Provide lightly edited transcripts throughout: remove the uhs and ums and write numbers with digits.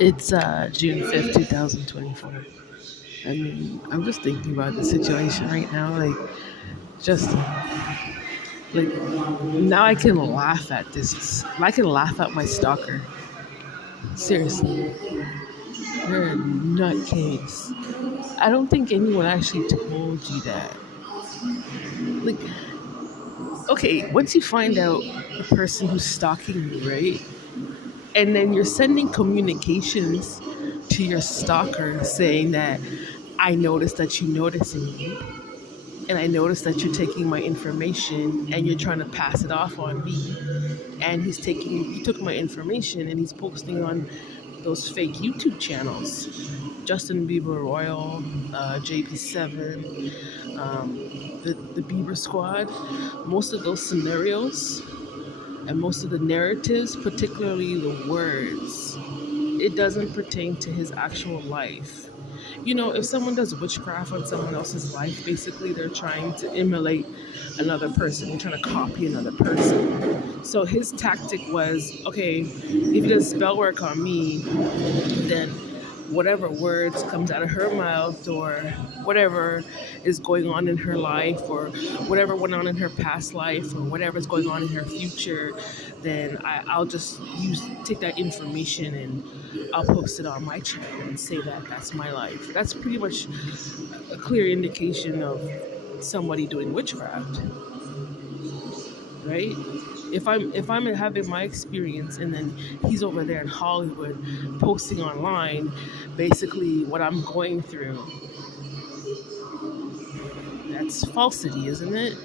It's June 5th, 2024. I mean, I'm just thinking about the situation right now. Just like, now I can laugh at this. I can laugh at my stalker. Seriously, you're a nutcase. I don't think anyone actually told you that. Like, okay, once you find out the person who's stalking you, right? And then you're sending communications to your stalker saying that I noticed that you noticing me, and I noticed that you're taking my information and you're trying to pass it off on me. And he took my information and he's posting on those fake YouTube channels. Justin Bieber Royal, JP7, the Bieber Squad. Most of those scenarios and most of the narratives, particularly the words, it doesn't pertain to his actual life. You know, if someone does witchcraft on someone else's life, basically they're trying to emulate another person. They're trying to copy another person. So his tactic was, okay, if he does spell work on me, then whatever words comes out of her mouth or whatever is going on in her life or whatever went on in her past life or whatever's going on in her future, then I'll just take that information and I'll post it on my channel and say that that's my life. That's pretty much a clear indication of somebody doing witchcraft, right? If I'm having my experience and then he's over there in Hollywood posting online basically what I'm going through, that's falsity, isn't it?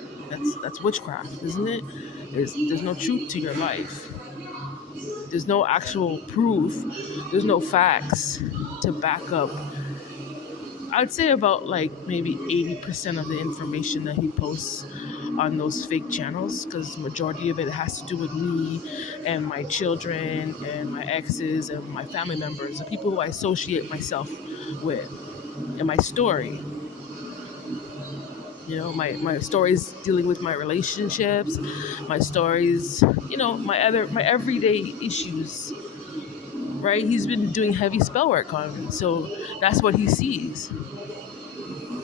That's witchcraft, isn't it? There's no truth to your life. There's no actual proof. There's no facts to back up. I'd say about like maybe 80% of the information that he posts on those fake channels, because the majority of it has to do with me and my children and my exes and my family members, the people who I associate myself with, and my story. You know, my stories dealing with my relationships, my stories, my everyday issues. Right? He's been doing heavy spell work on me, so that's what he sees.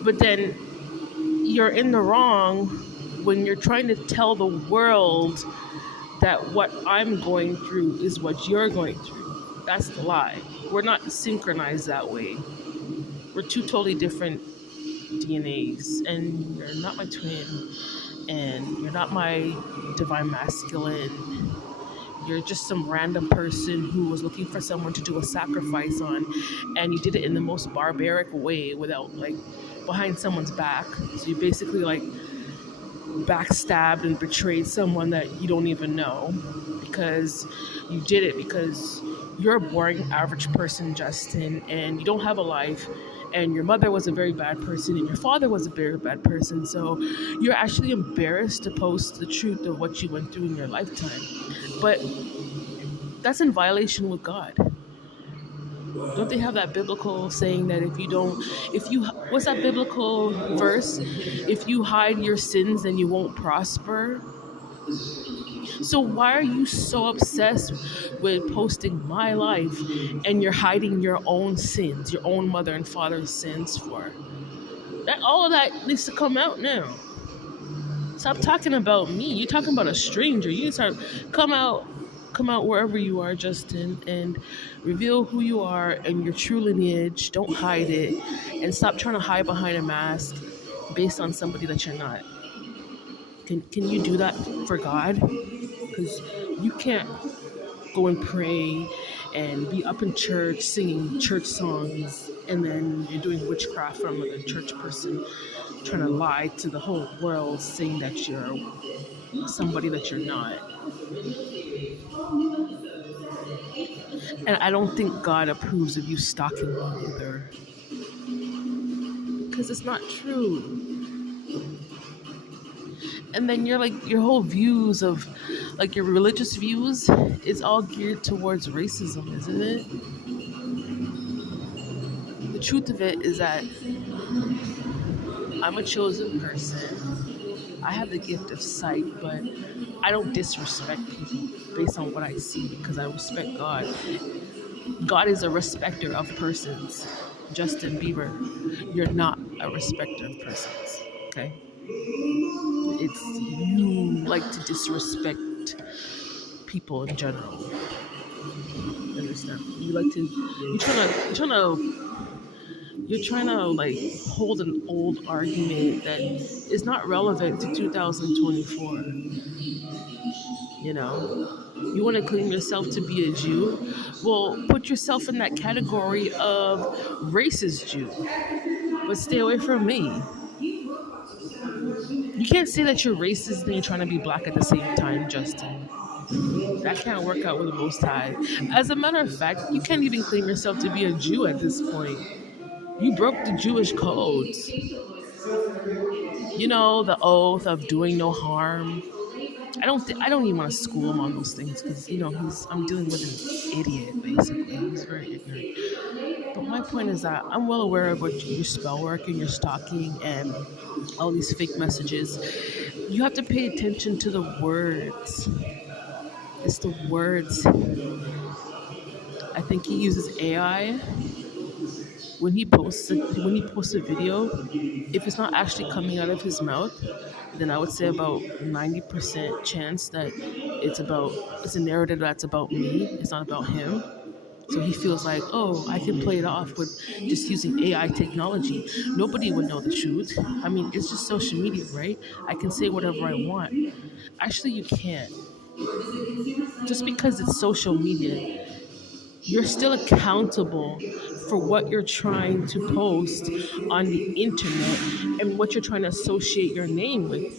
But then you're in the wrong when you're trying to tell the world that what I'm going through is what you're going through. That's the lie. We're not synchronized that way. We're two totally different DNAs, and you're not my twin, and you're not my divine masculine. You're just some random person who was looking for someone to do a sacrifice on, and you did it in the most barbaric way without, like, behind someone's back. So you basically, like, backstabbed and betrayed someone that you don't even know because you did it because you're a boring average person, Justin, and you don't have a life, and your mother was a very bad person and your father was a very bad person, so you're actually embarrassed to post the truth of what you went through in your lifetime. But that's in violation with God. Don't they have that biblical saying that if you, what's that biblical verse? If you hide your sins, then you won't prosper. So why are you so obsessed with posting my life and you're hiding your own sins, your own mother and father's sins for? That all of that needs to come out now. Stop talking about me. You're talking about a stranger. You start come out come out wherever you are, Justin, and reveal who you are and your true lineage. Don't hide it, and stop trying to hide behind a mask based on somebody that you're not. Can you do that for God? Because you can't go and pray and be up in church singing church songs, and then you're doing witchcraft from a church person trying to lie to the whole world saying that you're somebody that you're not. And I don't think God approves of you stalking me either, because it's not true. And then you're like, your whole views of, like, your religious views is all geared towards racism, isn't it? The truth of it is that I'm a chosen person. I have the gift of sight, but I don't disrespect people based on what I see because I respect God. God is a respecter of persons. Justin Bieber, you're not a respecter of persons. Okay? It's you like to disrespect people in general. You understand? You like to you're trying to like hold an old argument that is not relevant to 2024. You know? You want to claim yourself to be a Jew? Well, put yourself in that category of racist Jew. But stay away from me. You can't say that you're racist and you're trying to be black at the same time, Justin. That can't work out with the Most High. As a matter of fact, you can't even claim yourself to be a Jew at this point. You broke the Jewish codes. You know, the oath of doing no harm. I don't even want to school him on those things because I'm dealing with an idiot basically. He's very ignorant. But my point is that I'm well aware of what your spell work and your stalking and all these fake messages. You have to pay attention to the words. It's the words. I think he uses AI when he posts a video. If it's not actually coming out of his mouth, then I would say about 90% chance that it's a narrative that's about me. It's not about him. So he feels like, oh, I can play it off with just using AI technology. Nobody would know the truth. I mean, it's just social media, right? I can say whatever I want. Actually, you can't. Just because it's social media, you're still accountable for what you're trying to post on the internet and what you're trying to associate your name with.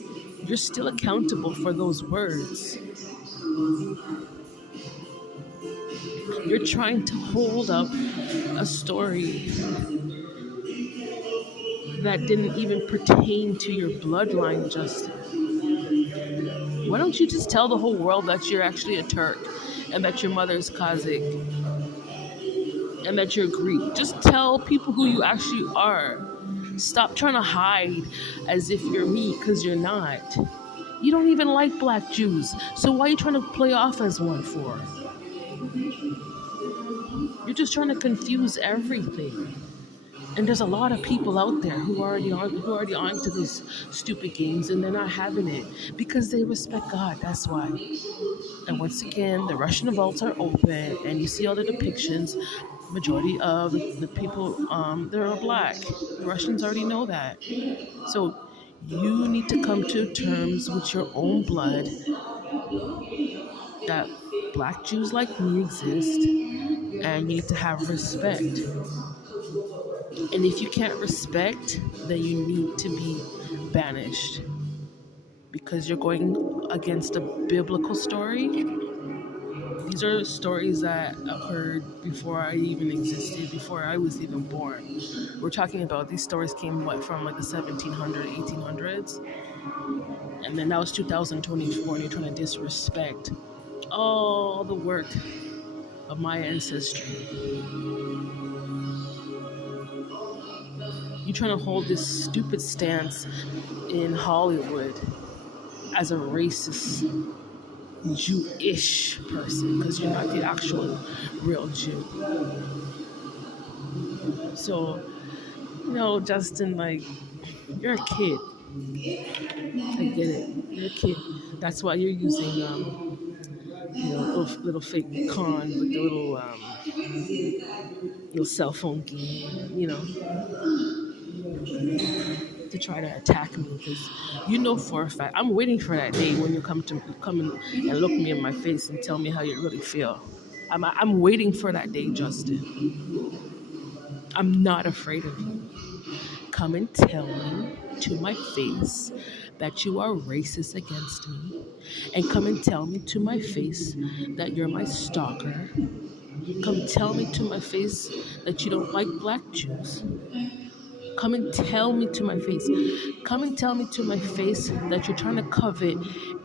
You're still accountable for those words. You're trying to hold up a story that didn't even pertain to your bloodline, Justin. Why don't you just tell the whole world that you're actually a Turk and that your mother's Kazakh and that you're Greek? Just tell people who you actually are. Stop trying to hide as if you're me because you're not. You don't even like black Jews, so why are you trying to play off as one for? You're just trying to confuse everything. And there's a lot of people out there who are already on to those stupid games and they're not having it because they respect God. That's why. And once again, the Russian vaults are open and you see all the depictions. Majority of the people they're black. The Russians already know that. So you need to come to terms with your own blood that black Jews like me exist and you need to have respect. And if you can't respect, then you need to be banished because you're going against a biblical story. These are stories that occurred before I even existed, before I was even born. We're talking about these stories came from like the 1700s, 1800s, and then that was 2024, and you're trying to disrespect all the work of my ancestry. You're trying to hold this stupid stance in Hollywood as a racist Jewish person because you're not the actual real Jew. So, Justin, like, you're a kid. I get it. You're a kid. That's why you're using, little fake con with the little cell phone game, to try to attack me because for a fact I'm waiting for that day when you come and look me in my face and tell me how you really feel. I'm waiting for that day, Justin. I'm not afraid of you. Come and tell me to my face that you are racist against me, and come and tell me to my face that you're my stalker. Come tell me to my face that you don't like black Jews. Come and tell me to my face. Come and tell me to my face that you're trying to covet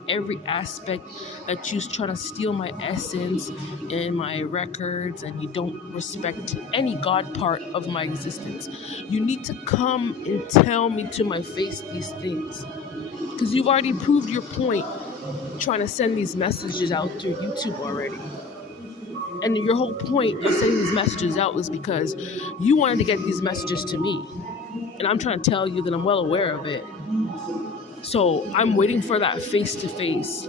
every aspect, that you're trying to steal my essence and my records, and you don't respect any God part of my existence. You need to come and tell me to my face these things. Because you've already proved your point trying to send these messages out through YouTube already. And your whole point of sending these messages out was because you wanted to get these messages to me. And I'm trying to tell you that I'm well aware of it. So I'm waiting for that face to face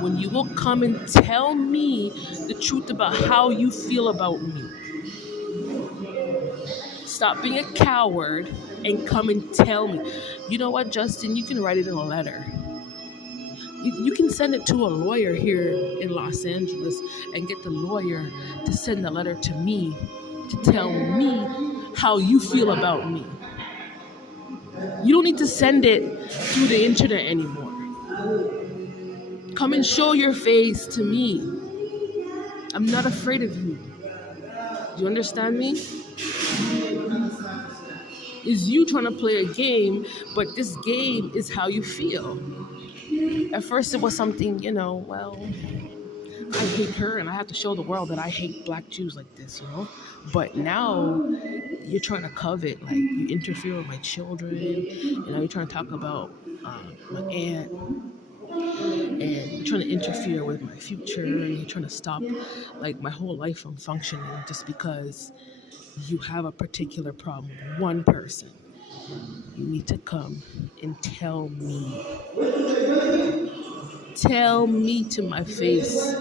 when you will come and tell me the truth about how you feel about me. Stop being a coward and come and tell me. You know what, Justin? You can write it in a letter. You can send it to a lawyer here in Los Angeles and get the lawyer to send a letter to me to tell me how you feel about me. You don't need to send it through the internet anymore. Come and show your face to me. I'm not afraid of you. Do you understand me? Is you trying to play a game, but this game is how you feel. At first it was something, well, I hate her and I have to show the world that I hate black Jews like this. But now you're trying to covet, like you interfere with my children, you're trying to talk about my aunt, and you're trying to interfere with my future, and you're trying to stop like my whole life from functioning just because you have a particular problem with one person. You need to come and tell me. Tell me to my face.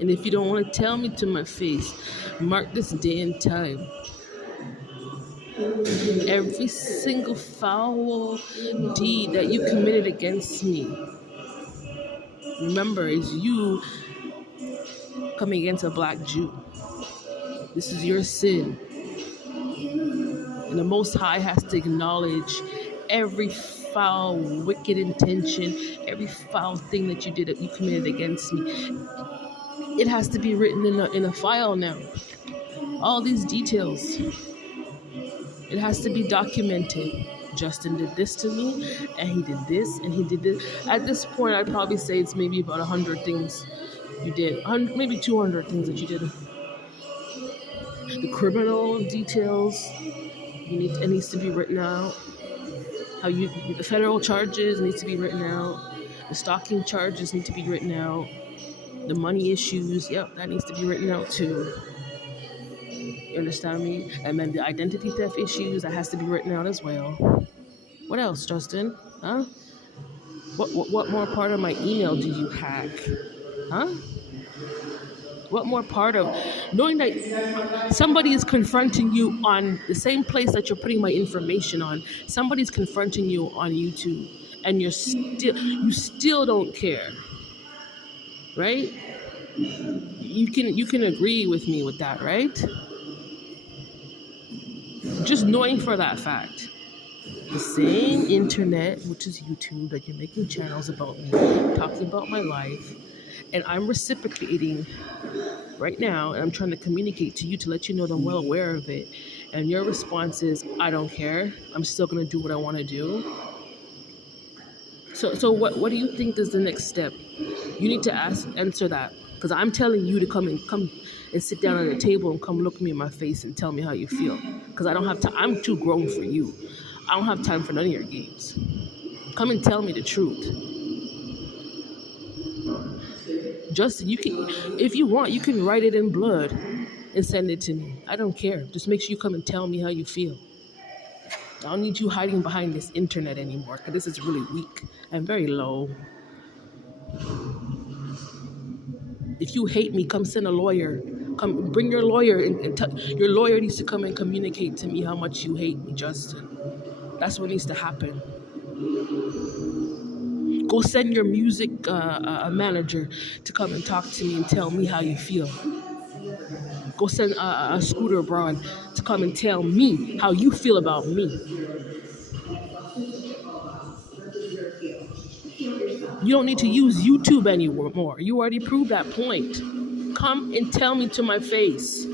And if you don't want to tell me to my face, mark this day and time. Every single foul deed that you committed against me, remember, is you coming against a black Jew. This is your sin. And the Most High has to acknowledge every foul, wicked intention, every foul thing that you did, that you committed against me. It has to be written in a file now. All these details. It has to be documented. Justin did this to me, and he did this, and he did this. At this point, I'd probably say it's maybe about 100 things you did, maybe 200 things that you did. The criminal details, it needs to be written out. The federal charges needs to be written out. The stalking charges need to be written out. The money issues, that needs to be written out too. You understand me? And then the identity theft issues, that has to be written out as well. What else, Justin? Huh? What more part of my email do you hack? Huh? What more part of knowing that somebody is confronting you on the same place that you're putting my information on? Somebody's confronting you on YouTube, and you still don't care, right? You can agree with me with that, right? Just knowing for that fact. The same internet, which is YouTube, that you're making channels about me, talking about my life, and I'm reciprocating right now, and I'm trying to communicate to you to let you know that I'm well aware of it. And your response is, I don't care. I'm still going to do what I want to do. So what do you think is the next step? You need to answer that, because I'm telling you to come and sit down at a table and come look me in my face and tell me how you feel. Because I don't have time. I'm too grown for you. I don't have time for none of your games. Come and tell me the truth. Justin, if you want, you can write it in blood and send it to me. I don't care. Just make sure you come and tell me how you feel. I don't need you hiding behind this internet anymore, because this is really weak and very low. If you hate me, come send a lawyer. Come bring your lawyer, and your lawyer needs to come and communicate to me how much you hate me, Justin. That's what needs to happen. Go send your music manager to come and talk to me and tell me how you feel. Go send a Scooter Braun to come and tell me how you feel about me. You don't need to use YouTube anymore. You already proved that point. Come and tell me to my face.